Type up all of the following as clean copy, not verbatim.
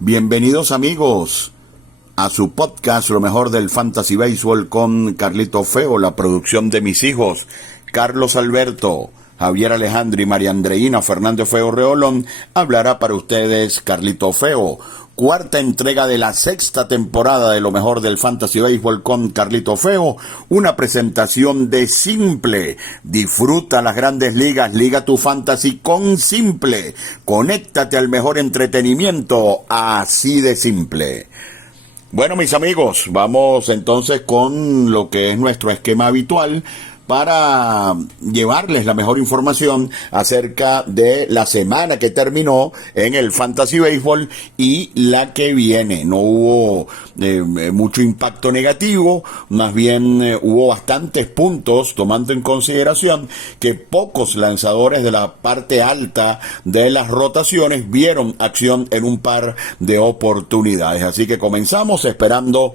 Bienvenidos amigos a su podcast Lo mejor del Fantasy Baseball con Carlito Feo, la producción de mis hijos Carlos Alberto, Javier Alejandro y María Andreina Fernández Feo Reolón. Hablará para ustedes Carlito Feo. Cuarta entrega de la sexta temporada de Lo mejor del Fantasy Baseball con Carlito Feo. Una presentación de Simple. Disfruta las grandes ligas, liga tu fantasy con Simple. Conéctate al mejor entretenimiento, así de simple. Bueno, mis amigos, vamos entonces con lo que es nuestro esquema habitual para llevarles la mejor información acerca de la semana que terminó en el Fantasy Baseball y la que viene. No hubo mucho impacto negativo, más bien hubo bastantes puntos, tomando en consideración que pocos lanzadores de la parte alta de las rotaciones vieron acción en un par de oportunidades. Así que comenzamos esperando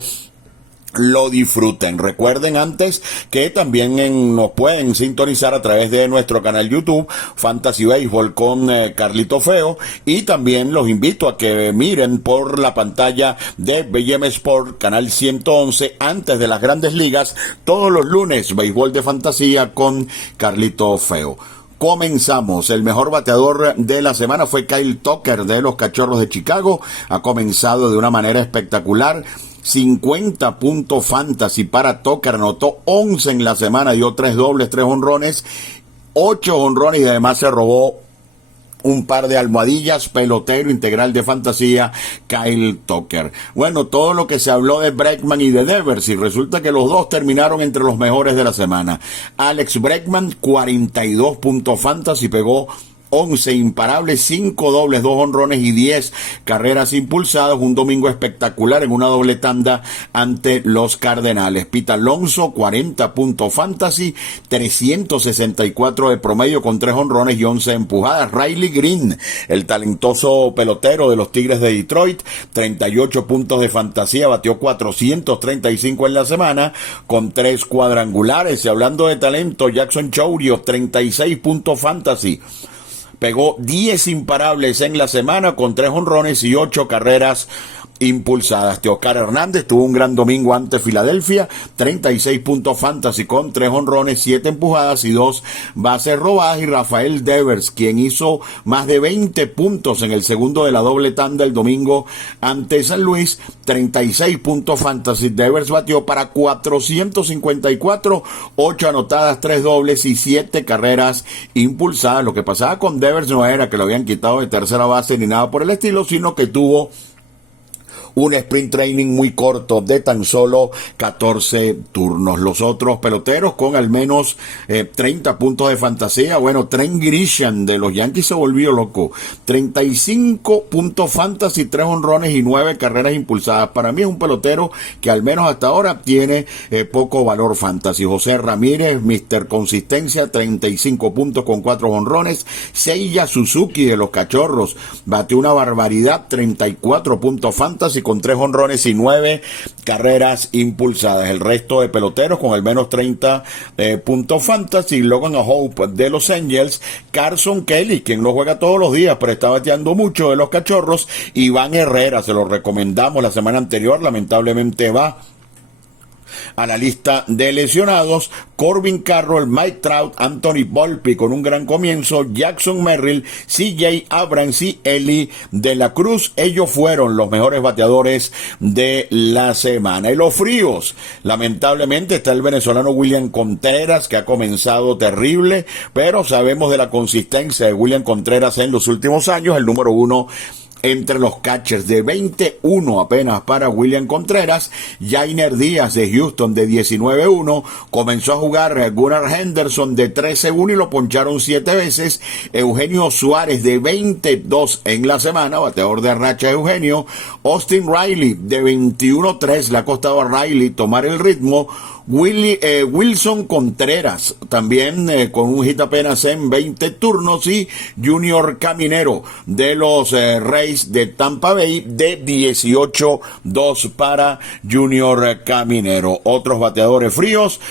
lo disfruten. Recuerden antes que también nos pueden sintonizar a través de nuestro canal YouTube Fantasy Baseball con Carlito Feo, y también los invito a que miren por la pantalla de BM Sport canal 111 antes de las grandes ligas todos los lunes béisbol de fantasía con Carlito Feo. Comenzamos. El mejor bateador de la semana fue Kyle Tucker de los Cachorros de Chicago. Ha comenzado de una manera espectacular. 50 puntos fantasy para Tucker, anotó 11 en la semana, dio 3 dobles, 3 jonrones, 8 jonrones y además se robó un par de almohadillas. Pelotero integral de fantasía, Kyle Tucker. Bueno, todo lo que se habló de Bregman y de Devers, y resulta que los dos terminaron entre los mejores de la semana. Alex Bregman, 42 puntos fantasy, pegó 11 imparables, 5 dobles, 2 jonrones y 10 carreras impulsadas. Un domingo espectacular en una doble tanda ante los Cardenales. Pete Alonso, 40 puntos fantasy, 364 de promedio con 3 jonrones y 11 empujadas. Riley Green, el talentoso pelotero de los Tigres de Detroit, 38 puntos de fantasía, batió 435 en la semana con 3 cuadrangulares. Y hablando de talento, Jackson Chourio, 36 puntos fantasy, pegó 10 imparables en la semana con 3 jonrones y 8 carreras impulsadas. Teoscar Hernández tuvo un gran domingo ante Filadelfia, 36 puntos fantasy con 3 jonrones, 7 empujadas y 2 bases robadas. Y Rafael Devers, quien hizo más de 20 puntos en el segundo de la doble tanda el domingo ante San Luis, 36 puntos fantasy. Devers batió para 454, 8 anotadas, 3 dobles y 7 carreras impulsadas. Lo que pasaba con Devers no era que lo habían quitado de tercera base ni nada por el estilo, sino que tuvo un sprint training muy corto de tan solo 14 turnos. Los otros peloteros con al menos 30 puntos de fantasía. Bueno, Trent Grisham de los Yankees se volvió loco. 35 puntos fantasy, 3 jonrones y 9 carreras impulsadas. Para mí es un pelotero que al menos hasta ahora tiene poco valor fantasy. José Ramírez, Mr. Consistencia, 35 puntos con 4 jonrones. Seiya Suzuki de los Cachorros batió una barbaridad, 34 puntos fantasy con 3 jonrones y 9 carreras impulsadas. El resto de peloteros con al menos 30 puntos fantasy. Logan Hope de los Angels, Carson Kelly, quien no juega todos los días pero está bateando mucho de los Cachorros, Iván Herrera, se lo recomendamos la semana anterior, lamentablemente va a la lista de lesionados. Corbin Carroll, Mike Trout, Anthony Volpe con un gran comienzo, Jackson Merrill, CJ Abrams y Eli de la Cruz. Ellos fueron los mejores bateadores de la semana. Y los fríos, lamentablemente está el venezolano William Contreras, que ha comenzado terrible, pero sabemos de la consistencia de William Contreras en los últimos años, el número 1 entre los catchers, de 21 apenas para William Contreras. Jainer Díaz de Houston de 19-1. Comenzó a jugar Gunnar Henderson de 13-1 y lo poncharon 7 veces. Eugenio Suárez de 22 en la semana, bateador de racha Eugenio. Austin Riley de 21-3, le ha costado a Riley tomar el ritmo. Wilson Contreras también con un hit apenas en 20 turnos, y Junior Caminero de los Rays de Tampa Bay de 18-2 para Junior Caminero. Otros bateadores fríos: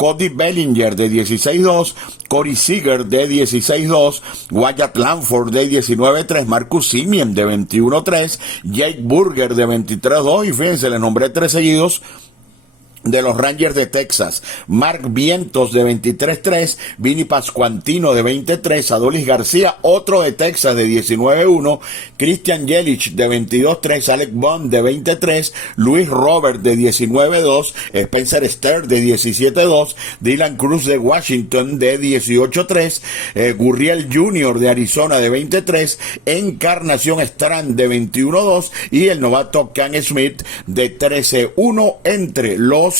Cody Bellinger de 16-2, Corey Seager de 16-2, Wyatt Langford de 19-3, Marcus Semien de 21-3, Jake Burger de 23-2, y fíjense, le nombré 3 seguidos de los Rangers de Texas: Mark Vientos de 23-3, Vinny Pascuantino de 23, Adolis García, otro de Texas, de 19-1, Christian Yelich de 22-3, Alec Bond de 23, Luis Robert de 19-2, Spencer Steer de 17-2, Dylan Cruz de Washington de 18-3, Gurriel Jr. de Arizona de 23, Encarnación Strand de 21-2 y el novato Cam Smith de 13-1 entre los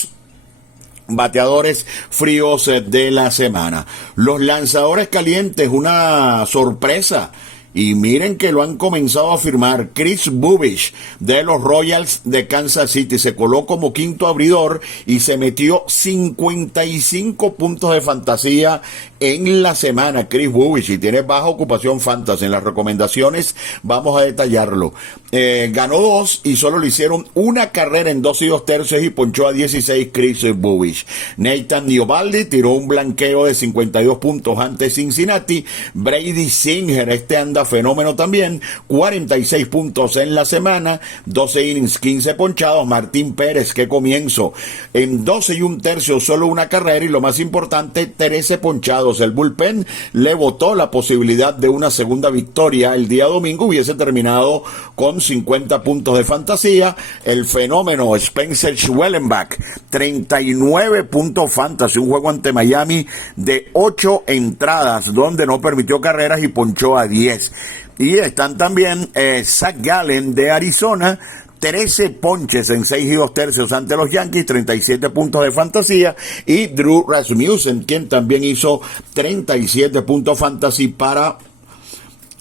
bateadores fríos de la semana. Los lanzadores calientes, una sorpresa. Y miren que lo han comenzado a firmar. Chris Bubic de los Royals de Kansas City se coló como quinto abridor y se metió 55 puntos de fantasía en la semana. Chris Bubic, si tienes baja ocupación fantasy, en las recomendaciones vamos a detallarlo. Ganó 2 y solo le hicieron una carrera en 2 2/3 y ponchó a 16 Chris Bubic. Nathan Eovaldi tiró un blanqueo de 52 puntos ante Cincinnati. Brady Singer, anda fenómeno también, 46 puntos en la semana, 12 innings, 15 ponchados. Martín Pérez, qué comienzo, en 12 1/3, solo una carrera y lo más importante, 13 ponchados. El bullpen le botó la posibilidad de una segunda victoria el día domingo, hubiese terminado con 50 puntos de fantasía. El fenómeno Spencer Schwellenbach, 39 puntos fantasy, un juego ante Miami de 8 entradas, donde no permitió carreras y ponchó a 10. Y están también Zach Gallen de Arizona, 13 ponches en 6 2/3 ante los Yankees, 37 puntos de fantasía, y Drew Rasmussen, quien también hizo 37 puntos fantasy para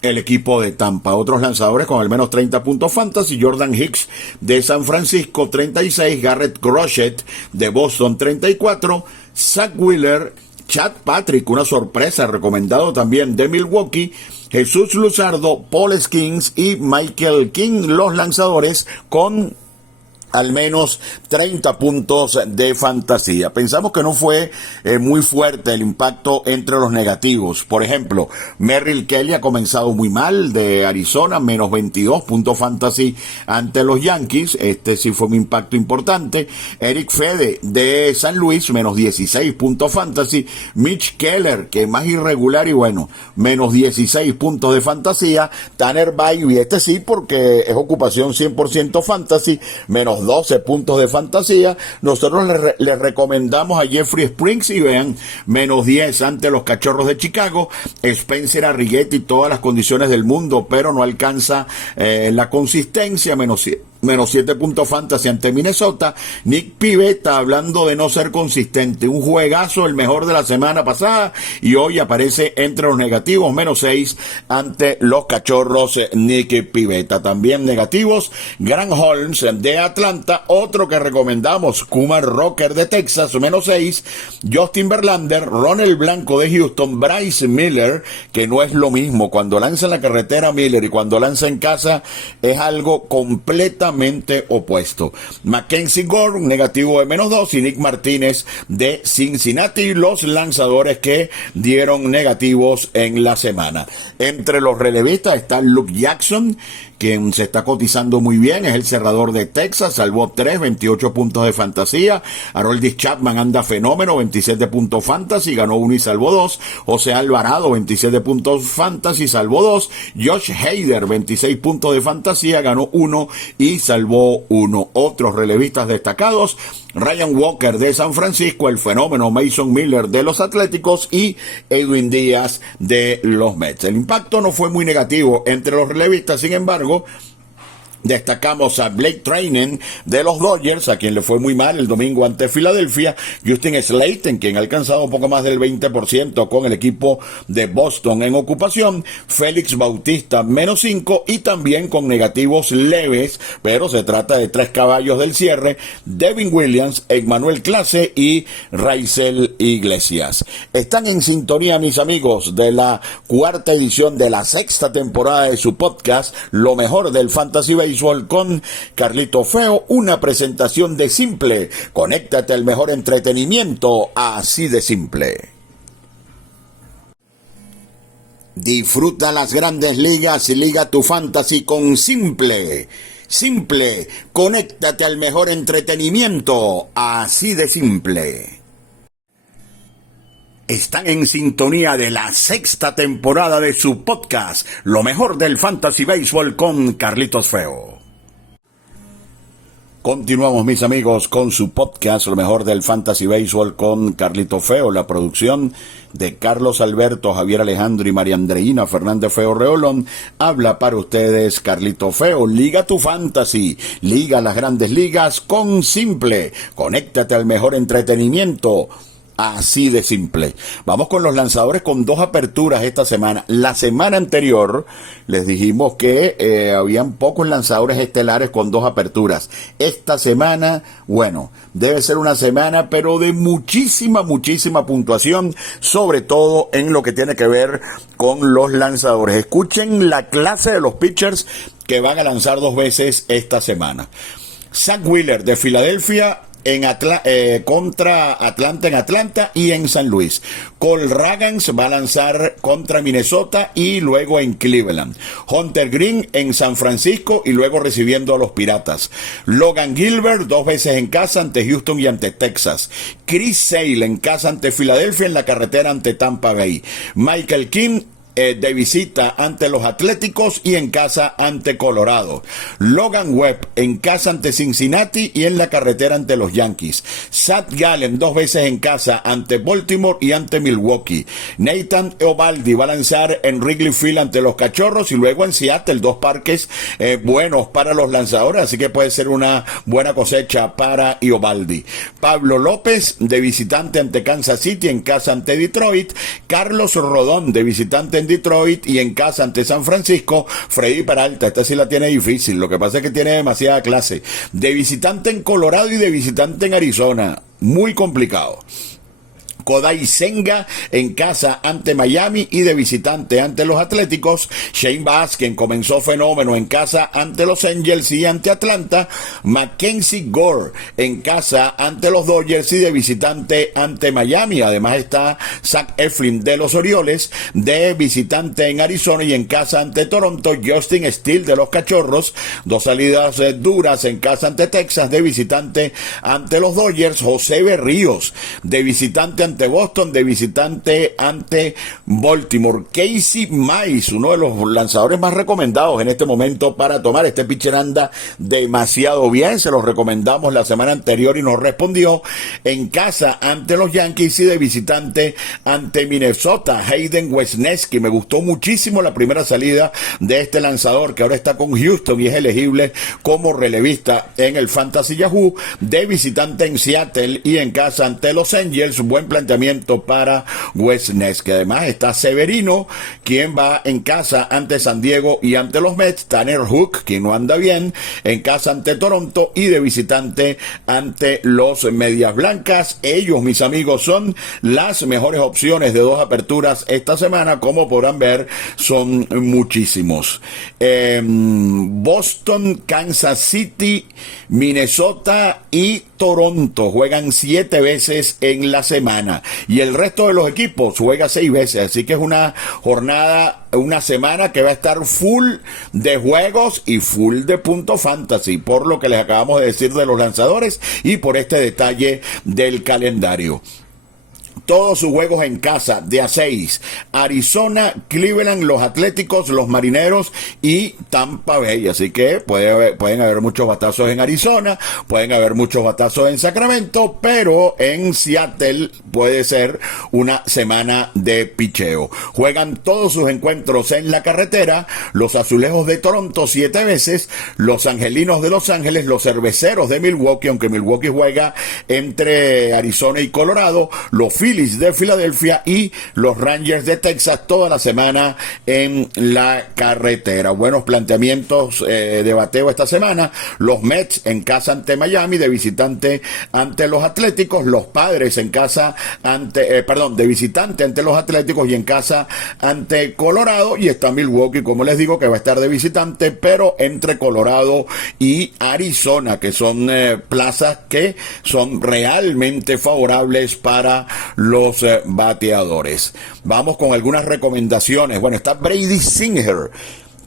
el equipo de Tampa. Otros lanzadores con al menos 30 puntos fantasy: Jordan Hicks de San Francisco, 36, Garrett Crochet de Boston, 34, Zach Wheeler, Chad Patrick, una sorpresa, recomendado también, de Milwaukee, Jesús Luzardo, Paul Skeens y Michael King, los lanzadores con al menos 30 puntos de fantasía. Pensamos que no fue muy fuerte el impacto entre los negativos. Por ejemplo, Merrill Kelly ha comenzado muy mal, de Arizona, menos 22 puntos fantasy ante los Yankees. Este sí fue un impacto importante. Eric Fede de San Luis, menos 16 puntos fantasy. Mitch Keller, que es más irregular y bueno, menos 16 puntos de fantasía. Tanner Bybee, este sí porque es ocupación 100% fantasy, menos 12 puntos de fantasía. Nosotros les recomendamos a Jeffrey Springs y vean, menos 10 ante los Cachorros de Chicago. Spencer Arrighetti, todas las condiciones del mundo, pero no alcanza la consistencia, menos 7 puntos fantasy ante Minnesota. Nick Pivetta, hablando de no ser consistente, un juegazo, el mejor de la semana pasada, y hoy aparece entre los negativos, menos 6 ante los Cachorros. Nick Pivetta. También negativos, Grant Holmes de Atlanta, otro que recomendamos, Kumar Rocker de Texas, menos 6, Justin Verlander, Ronald Blanco de Houston, Bryce Miller, que no es lo mismo, cuando lanza en la carretera Miller y cuando lanza en casa es algo completamente opuesto. Mackenzie Gore, negativo de menos 2, y Nick Martínez de Cincinnati, los lanzadores que dieron negativos en la semana. Entre los relevistas está Luke Jackson, quien se está cotizando muy bien, es el cerrador de Texas, salvó 3, 28 puntos de fantasía. Aroldis Chapman anda fenómeno, 27 puntos fantasy, ganó 1 y salvó 2. José Alvarado, 27 puntos fantasy, salvó 2. Josh Hader, 26 puntos de fantasía, ganó 1 y salvó 1. Otros relevistas destacados: Ryan Walker de San Francisco, el fenómeno Mason Miller de los Atléticos y Edwin Díaz de los Mets. El impacto no fue muy negativo entre los relevistas, sin embargo, destacamos a Blake Treinen de los Dodgers, a quien le fue muy mal el domingo ante Filadelfia. Justin Slaten, quien ha alcanzado un poco más del 20% con el equipo de Boston en ocupación. Félix Bautista, menos 5, y también con negativos leves, pero se trata de 3 caballos del cierre: Devin Williams, Emmanuel Clase y Raisel Iglesias. Están en sintonía, mis amigos, de la 4ª edición de la 6ª temporada de su podcast, Lo Mejor del Fantasy Baseball, Béisbol con Carlito Feo, una presentación de Simple. Conéctate al mejor entretenimiento, así de simple. Disfruta las grandes ligas y liga tu fantasy con Simple. Simple, conéctate al mejor entretenimiento, así de simple. Están en sintonía de la 6ª temporada de su podcast, Lo mejor del Fantasy Béisbol con Carlitos Feo. Continuamos, mis amigos, con su podcast, Lo mejor del Fantasy Béisbol con Carlitos Feo, la producción de Carlos Alberto, Javier Alejandro y María Andreina Fernández Feo Reolón. Habla para ustedes Carlitos Feo. Liga tu fantasy, liga las grandes ligas con Simple. Conéctate al mejor entretenimiento, así de simple. Vamos con los lanzadores con 2 aperturas esta semana. La semana anterior les dijimos que habían pocos lanzadores estelares con 2 aperturas. Esta semana, bueno, debe ser una semana pero de muchísima puntuación, sobre todo en lo que tiene que ver con los lanzadores. Escuchen la clase de los pitchers que van a lanzar 2 veces esta semana. Zach Wheeler de Filadelfia contra Atlanta en Atlanta y en San Luis. Cole Ragans va a lanzar contra Minnesota y luego en Cleveland. Hunter Green en San Francisco y luego recibiendo a los Piratas. Logan Gilbert 2 veces en casa ante Houston y ante Texas. Chris Sale en casa ante Filadelfia, en la carretera ante Tampa Bay. Michael King de visita ante los Atléticos y en casa ante Colorado. Logan Webb en casa ante Cincinnati y en la carretera ante los Yankees. Zach Gallen 2 veces en casa ante Baltimore y ante Milwaukee. Nathan Eovaldi va a lanzar en Wrigley Field ante los Cachorros y luego en Seattle, 2 parques buenos para los lanzadores, así que puede ser una buena cosecha para Eovaldi. Pablo López de visitante ante Kansas City, en casa ante Detroit. Carlos Rodón de visitante en Detroit y en casa ante San Francisco. Freddy Peralta, esta sí la tiene difícil, lo que pasa es que tiene demasiada clase. De visitante en Colorado y de visitante en Arizona, muy complicado. Kodai Senga en casa ante Miami y de visitante ante los Atléticos. Shane Baz, quien comenzó fenómeno en casa ante los Angels y ante Atlanta. Mackenzie Gore en casa ante los Dodgers y de visitante ante Miami. Además está Zach Eflin de los Orioles, de visitante en Arizona y en casa ante Toronto. Justin Steele de los Cachorros, 2 salidas duras en casa ante Texas, de visitante ante los Dodgers. José Berríos de visitante ante Boston, de visitante ante Baltimore. Casey Mize, uno de los lanzadores más recomendados en este momento para tomar. Este pitcher anda demasiado bien, se los recomendamos la semana anterior y nos respondió. En casa ante los Yankees y de visitante ante Minnesota. Hayden Wesneski, me gustó muchísimo la primera salida de este lanzador que ahora está con Houston y es elegible como relevista en el Fantasy Yahoo. De visitante en Seattle y en casa ante los Angels. Buen planteamiento para Wesneski. Además está Severino, quien va en casa ante San Diego y ante los Mets. Tanner Hook, quien no anda bien, en casa ante Toronto y de visitante ante los Medias Blancas. Ellos, mis amigos, son las mejores opciones de 2 aperturas esta semana. Como podrán ver, son muchísimos. Boston, Kansas City, Minnesota y Toronto juegan 7 veces en la semana y el resto de los equipos juega 6 veces, así que es una jornada, una semana que va a estar full de juegos y full de puntos fantasy, por lo que les acabamos de decir de los lanzadores y por este detalle del calendario. Todos sus juegos en casa de a 6. Arizona, Cleveland, los Atléticos, los Marineros y Tampa Bay. Así que pueden haber muchos batazos en Arizona, pueden haber muchos batazos en Sacramento, pero en Seattle puede ser una semana de picheo. Juegan todos sus encuentros en la carretera. Los Azulejos de Toronto 7 veces, los Angelinos de Los Ángeles, los Cerveceros de Milwaukee, aunque Milwaukee juega entre Arizona y Colorado, los Phillies Phillies de Filadelfia y los Rangers de Texas toda la semana en la carretera. Buenos planteamientos de bateo esta semana. Los Mets en casa ante Miami, de visitante ante los Atléticos. Los Padres en casa de visitante ante los Atléticos y en casa ante Colorado. Y está Milwaukee, como les digo, que va a estar de visitante, pero entre Colorado y Arizona, que son plazas que son realmente favorables para los bateadores. Vamos con algunas recomendaciones. Bueno, está Brady Singer,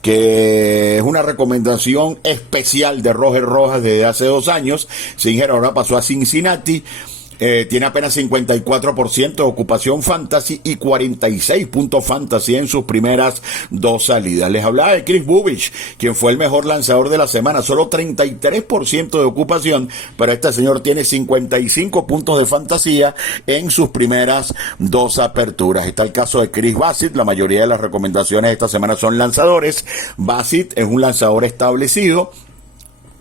que es una recomendación especial de Roger Rojas desde hace 2 años. Singer ahora pasó a Cincinnati. Tiene apenas 54% de ocupación fantasy y 46 puntos fantasy en sus primeras 2 salidas. Les hablaba de Chris Bubich, quien fue el mejor lanzador de la semana, solo 33% de ocupación, pero este señor tiene 55 puntos de fantasía en sus primeras 2 aperturas. Está el caso de Chris Bassitt. La mayoría de las recomendaciones esta semana son lanzadores. Bassitt es un lanzador establecido,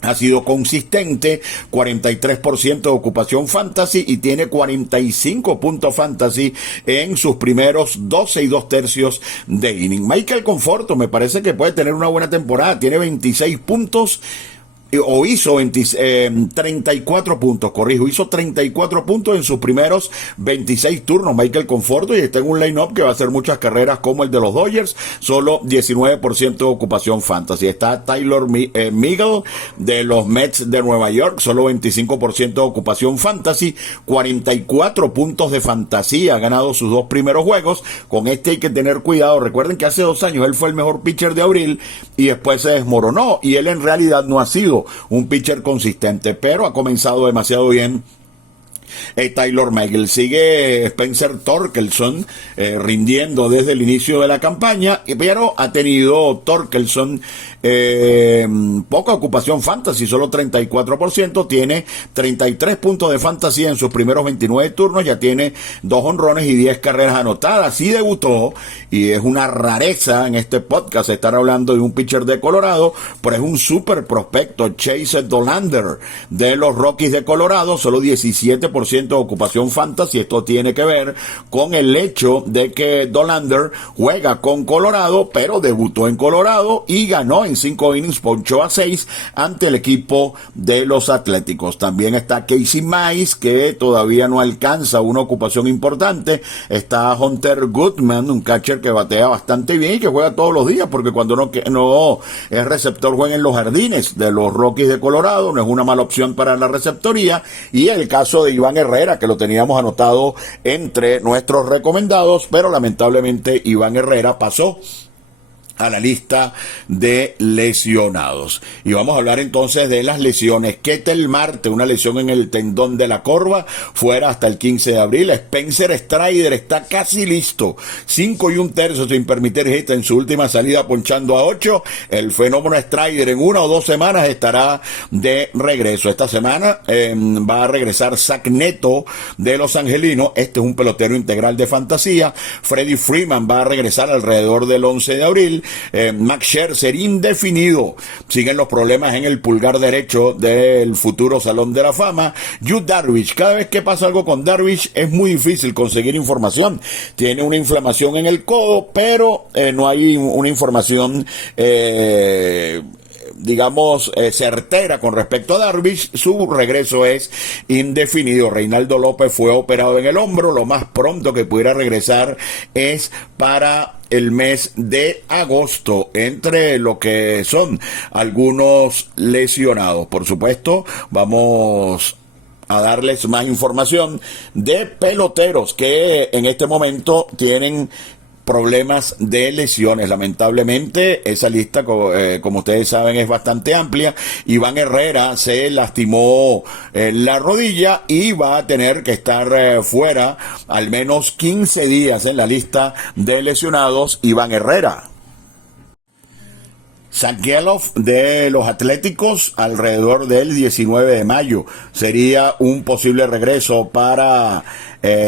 ha sido consistente, 43% de ocupación fantasy y tiene 45 puntos fantasy en sus primeros 12 2/3 de inning. Michael Conforto me parece que puede tener una buena temporada, tiene 26 puntos. O hizo 34 puntos, hizo 34 puntos en sus primeros 26 turnos Michael Conforto, y está en un line-up que va a hacer muchas carreras como el de los Dodgers, solo 19% de ocupación fantasy. Está Tyler Meagle de los Mets de Nueva York, solo 25% de ocupación fantasy, 44 puntos de fantasía, ha ganado sus 2 primeros juegos. Con este hay que tener cuidado. Recuerden que hace 2 años él fue el mejor pitcher de abril y después se desmoronó, y él en realidad no ha sido un pitcher consistente, pero ha comenzado demasiado bien Tyler Meagle. Sigue Spencer Torkelson rindiendo desde el inicio de la campaña, pero ha tenido Torkelson poca ocupación fantasy, solo 34%, tiene 33 puntos de fantasía en sus primeros 29 turnos, ya tiene 2 honrones y 10 carreras anotadas. Sí debutó, y es una rareza en este podcast estar hablando de un pitcher de Colorado, pero es un super prospecto, Chase Dollander de los Rockies de Colorado, solo 17% de ocupación fantasy. Esto tiene que ver con el hecho de que Dollander juega con Colorado, pero debutó en Colorado y ganó en 5 innings, ponchó a 6 ante el equipo de los Atléticos. También está Casey Mize, que todavía no alcanza una ocupación importante. Está Hunter Goodman, un catcher que batea bastante bien y que juega todos los días, porque cuando no es receptor juega en los jardines de los Rockies de Colorado, no es una mala opción para la receptoría. Y el caso de Iván Herrera, que lo teníamos anotado entre nuestros recomendados, pero lamentablemente Iván Herrera pasó a la lista de lesionados. Y vamos a hablar entonces de las lesiones. Ketel Marte, una lesión en el tendón de la corva, fuera hasta el 15 de abril. Spencer Strider está casi listo, 5 1/3 sin permitir hit en su última salida, ponchando a 8. El fenómeno Strider en 1 o 2 semanas estará de regreso. Esta semana va a regresar Zach Neto de los Angelinos. Este es un pelotero integral de fantasía. Freddie Freeman va a regresar alrededor del 11 de abril. Max Scherzer indefinido. Siguen los problemas en el pulgar derecho del futuro Salón de la Fama. Yu Darvish, cada vez que pasa algo con Darvish es muy difícil conseguir información. Tiene una inflamación en el codo, pero no hay una información certera con respecto a Darvish. Su regreso es indefinido. Reinaldo López fue operado en el hombro. Lo más pronto que pudiera regresar es para el mes de agosto, entre lo que son algunos lesionados. Por supuesto, vamos a darles más información de peloteros que en este momento tienen problemas de lesiones. Lamentablemente esa lista, como ustedes saben, es bastante amplia. Iván Herrera se lastimó la rodilla y va a tener que estar fuera al menos 15 días en la lista de lesionados. Iván Herrera. Zach Gelof de los Atléticos, alrededor del 19 de mayo sería un posible regreso para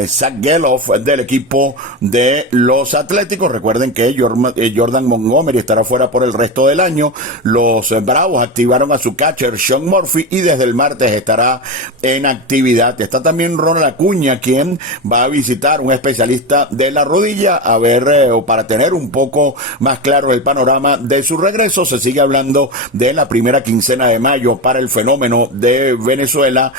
Zach Geloff del equipo de los Atléticos. Recuerden que Jordan Montgomery estará fuera por el resto del año. Los Bravos activaron a su catcher Sean Murphy y desde el martes estará en actividad. Está también Ronald Acuña, quien va a visitar un especialista de la rodilla a ver o para tener un poco más claro el panorama de su regreso. Se sigue hablando de la primera quincena de mayo para el fenómeno de Venezuela,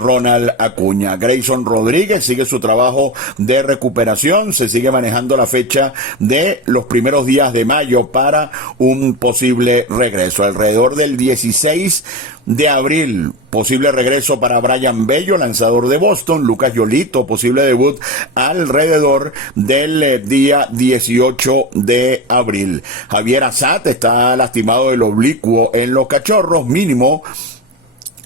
Ronald Acuña. Grayson Rodríguez sigue su trabajo de recuperación. Se sigue manejando la fecha de los primeros días de mayo para un posible regreso. Alrededor del 16 de abril, posible regreso para Brian Bello, lanzador de Boston. Lucas Yolito, posible debut alrededor del día 18 de abril. Javier Assad está lastimado del oblicuo en los Cachorros, mínimo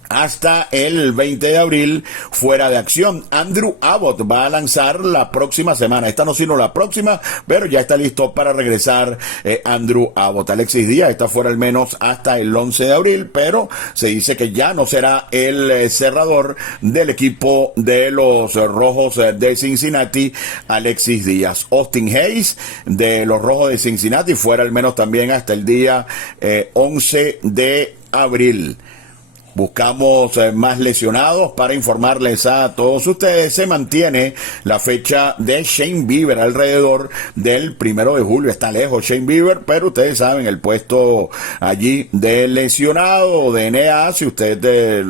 hasta el 20 de abril fuera de acción. Andrew Abbott va a lanzar la próxima semana, esta no sino la próxima, pero ya está listo para regresar Andrew Abbott. Alexis Díaz está fuera al menos hasta el 11 de abril, pero se dice que ya no será el cerrador del equipo de los Rojos de Cincinnati, Alexis Díaz. Austin Hayes de los Rojos de Cincinnati fuera al menos también hasta el día 11 de abril. Buscamos más lesionados para informarles a todos ustedes. Se mantiene la fecha de Shane Bieber alrededor del 1 de julio. Está lejos Shane Bieber, pero ustedes saben, el puesto allí de lesionado o de NA, si usted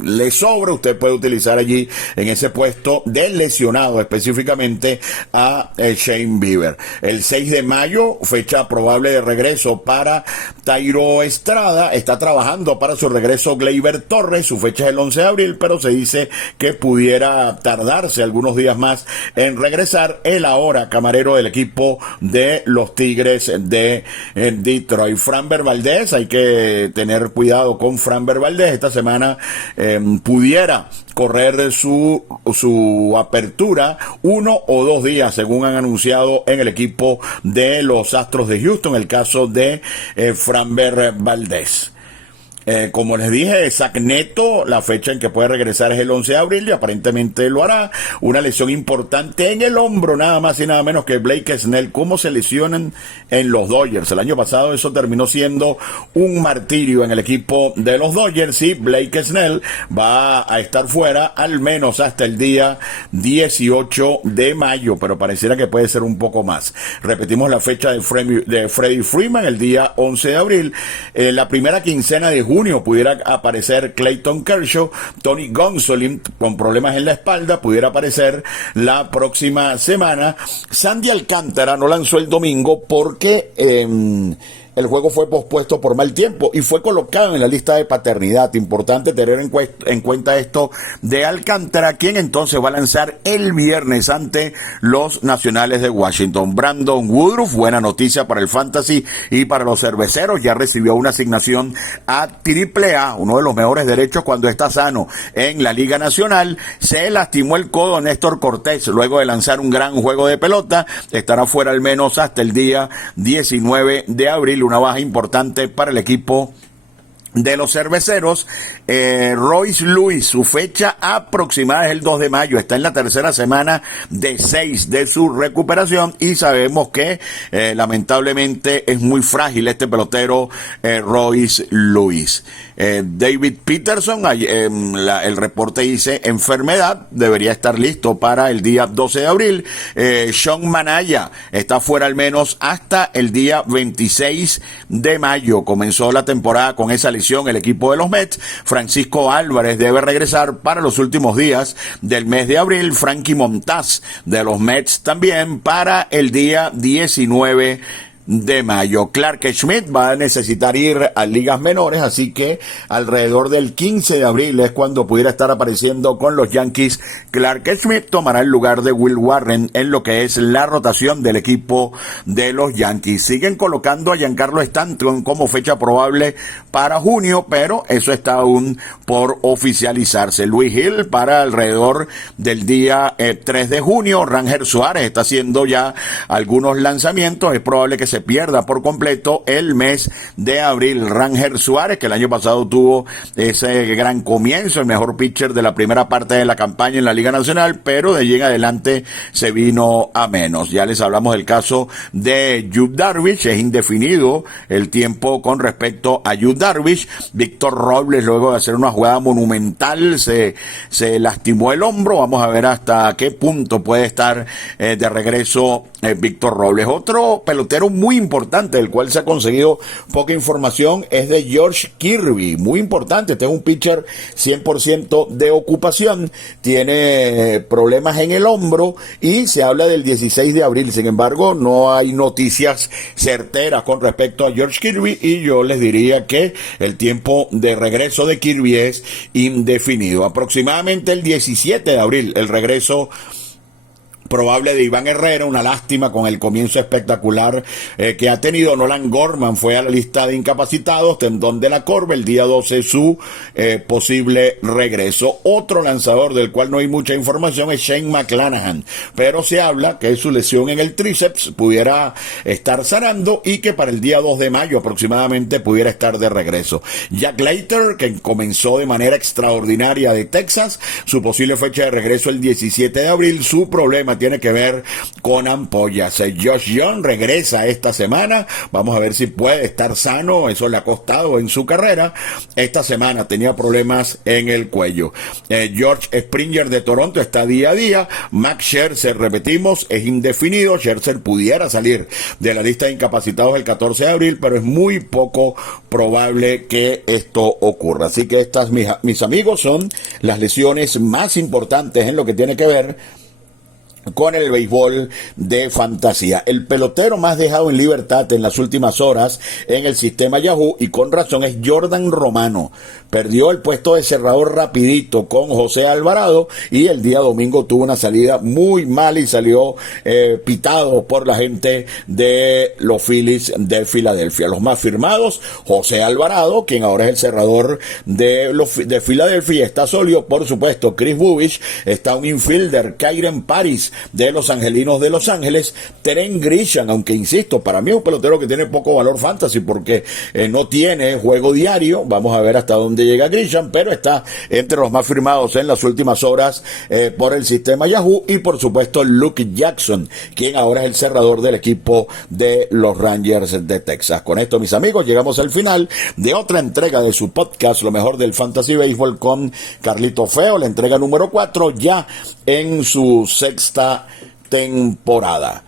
le sobra, usted puede utilizar allí en ese puesto de lesionado específicamente a Shane Bieber. El 6 de mayo, fecha probable de regreso para Thairo Estrada. Está trabajando para su regreso Gleyber Torres. Su fecha es el 11 de abril, pero se dice que pudiera tardarse algunos días más en regresar el ahora camarero del equipo de los Tigres de Detroit. Framber Valdez, hay que tener cuidado con Framber Valdez. Esta semana pudiera correr su apertura 1 o 2 días, según han anunciado en el equipo de los Astros de Houston, el caso de Framber Valdez. Como les dije, Zach Neto, la fecha en que puede regresar es el 11 de abril y aparentemente lo hará. Una lesión importante en el hombro, nada más y nada menos que Blake Snell. ¿Cómo se lesionan en los Dodgers? El año pasado eso terminó siendo un martirio en el equipo de los Dodgers y Blake Snell va a estar fuera al menos hasta el día 18 de mayo, pero pareciera que puede ser un poco más. Repetimos la fecha de Freddie Freeman, el día 11 de abril. La primera quincena de junio pudiera aparecer Clayton Kershaw. Tony Gonsolin con problemas en la espalda pudiera aparecer la próxima semana. Sandy Alcántara no lanzó el domingo porque el juego fue pospuesto por mal tiempo y fue colocado en la lista de paternidad. Importante tener en cuenta esto de Alcántara, quien entonces va a lanzar el viernes ante los Nacionales de Washington. Brandon Woodruff, buena noticia para el Fantasy y para los cerveceros, ya recibió una asignación a AAA, uno de los mejores derechos cuando está sano en la Liga Nacional. Se lastimó el codo Néstor Cortés luego de lanzar un gran juego de pelota. Estará fuera al menos hasta el día 19 de abril. Una baja importante para el equipo de los cerveceros. Royce Lewis, su fecha aproximada es el 2 de mayo, está en la tercera semana de 6 de su recuperación y sabemos que lamentablemente es muy frágil este pelotero Royce Lewis. David Peterson, el reporte dice enfermedad, debería estar listo para el día 12 de abril. Sean Manaya está fuera al menos hasta el día 26 de mayo, comenzó la temporada con esa lesión el equipo de los Mets. Francisco Álvarez debe regresar para los últimos días del mes de abril. Frankie Montas de los Mets también para el día 19 de mayo. Clark Schmidt va a necesitar ir a ligas menores, así que alrededor del 15 de abril es cuando pudiera estar apareciendo con los Yankees. Clark Schmidt tomará el lugar de Will Warren en lo que es la rotación del equipo de los Yankees. Siguen colocando a Giancarlo Stanton como fecha probable para junio, pero eso está aún por oficializarse. Luis Hill para alrededor del día 3 de junio. Ranger Suárez está haciendo ya algunos lanzamientos, es probable que se pierda por completo el mes de abril. Ranger Suárez, que el año pasado tuvo ese gran comienzo, el mejor pitcher de la primera parte de la campaña en la Liga Nacional, pero de allí en adelante se vino a menos. Ya les hablamos del caso de Yu Darvish, es indefinido el tiempo con respecto a Yu Darvish. Víctor Robles, luego de hacer una jugada monumental, se lastimó el hombro. Vamos a ver hasta qué punto puede estar de regreso Víctor Robles. Otro pelotero muy importante, del cual se ha conseguido poca información, es de George Kirby, muy importante. Este es un pitcher 100% de ocupación, tiene problemas en el hombro y se habla del 16 de abril. Sin embargo, no hay noticias certeras con respecto a George Kirby, y yo les diría que el tiempo de regreso de Kirby es indefinido. Aproximadamente el 17 de abril, el regreso probable de Iván Herrera. Una lástima con el comienzo espectacular que ha tenido. Nolan Gorman fue a la lista de incapacitados, tendón de la corva, el día 12 su posible regreso. Otro lanzador del cual no hay mucha información es Shane McClanahan, pero se habla que su lesión en el tríceps pudiera estar sanando y que para el día 2 de mayo aproximadamente pudiera estar de regreso. Jack Leiter, que comenzó de manera extraordinaria de Texas, su posible fecha de regreso el 17 de abril, su problema tiene que ver con ampollas. Josh Young regresa esta semana, vamos a ver si puede estar sano, eso le ha costado en su carrera. Esta semana tenía problemas en el cuello. George Springer de Toronto está día a día. Max Scherzer, repetimos, es indefinido. Scherzer pudiera salir de la lista de incapacitados el 14 de abril, pero es muy poco probable que esto ocurra. Así que estas, mis amigos, son las lesiones más importantes en lo que tiene que ver con el béisbol de fantasía. El pelotero más dejado en libertad en las últimas horas en el sistema Yahoo, y con razón, es Jordan Romano. Perdió el puesto de cerrador rapidito con José Alvarado, y el día domingo tuvo una salida muy mala y salió pitado por la gente de los Phillies de Filadelfia. Los más firmados: José Alvarado, quien ahora es el cerrador de Filadelfia y está sólido. Por supuesto, Chris Bubich, está un infielder, Kyren Paris de los Angelinos de Los Ángeles, Trent Grisham, aunque insisto, para mí es un pelotero que tiene poco valor fantasy porque no tiene juego diario. Vamos a ver hasta dónde llega Grisham, pero está entre los más firmados en las últimas horas por el sistema Yahoo. Y por supuesto Luke Jackson, quien ahora es el cerrador del equipo de los Rangers de Texas. Con esto, mis amigos, llegamos al final de otra entrega de su podcast, Lo Mejor del Fantasy Baseball, con Carlito Feo, la entrega número 4, ya en su sexta temporada.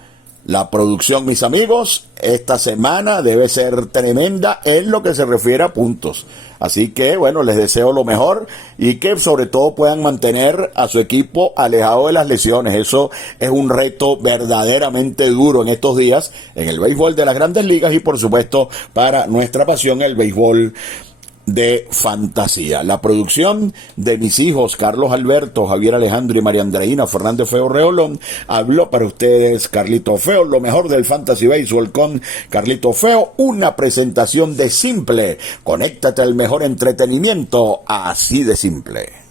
La producción, mis amigos, esta semana debe ser tremenda en lo que se refiere a puntos. Así que, bueno, les deseo lo mejor y que sobre todo puedan mantener a su equipo alejado de las lesiones. Eso es un reto verdaderamente duro en estos días en el béisbol de las Grandes Ligas y, por supuesto, para nuestra pasión, el béisbol de fantasía. La producción de mis hijos Carlos Alberto, Javier Alejandro y María Andreina Fernández Feo Reolón. Habló para ustedes Carlito Feo, lo mejor del Fantasy Baseball con Carlito Feo. Una presentación de simple. Conéctate al mejor entretenimiento, así de simple.